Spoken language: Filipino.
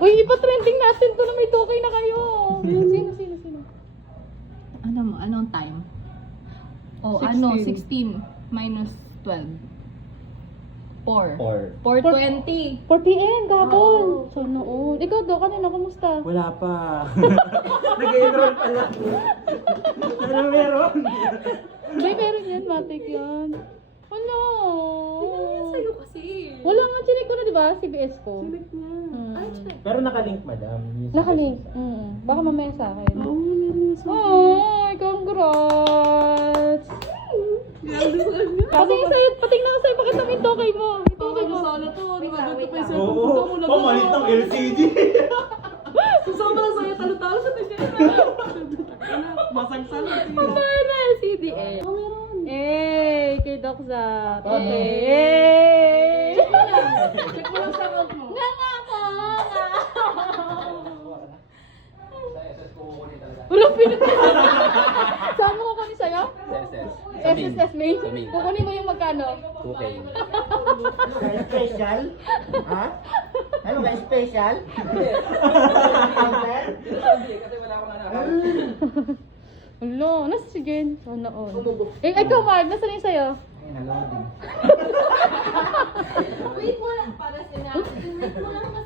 Uy, ipa-trending natin to na may 2K na kayo. Sino? Anong time? Oh, 16 minus 12. 4. 4:20. 4 p.m. gabon. So noon. Ikaw do, kanina, kumusta? Wala pa. Nag-enroll pa lang. Ano meron? Hindi, meron yan. Matik yan. Ano? Sa'yo kasi. Wala nga, chinek ko na, di ba? CBS ko. Check niya. Ay, check. Pero nakalink, madam. Nakalink. Baka mamaya sa akin. Oo, meron sa Ay, congrats! Patingnan ko sa'yo, pakita mo yung tokay mo. Yung tokay mo. Sana to, nagaganda pa yung Oo. cellphone ko. Pamalit ng LCD. Susama lang sa'yo, talo-talo sa tingin. Masang-salo. Pamaya na LCD eh. Oh, meron. Kay Doc Zap. Check mo lang sa account mo. Nga nga ako! Walang pinag- Saan mo kukunin sa'yo? SSS May? Kukunin mo yung magkano? 2K. Special? Ha? Ano ka special? Ulo, nasa si Jen? Sana all. Ikaw Mark, nasa na yung sa'yo? Ay, naloading. Wait mo lang para sinabi. Wait mo lang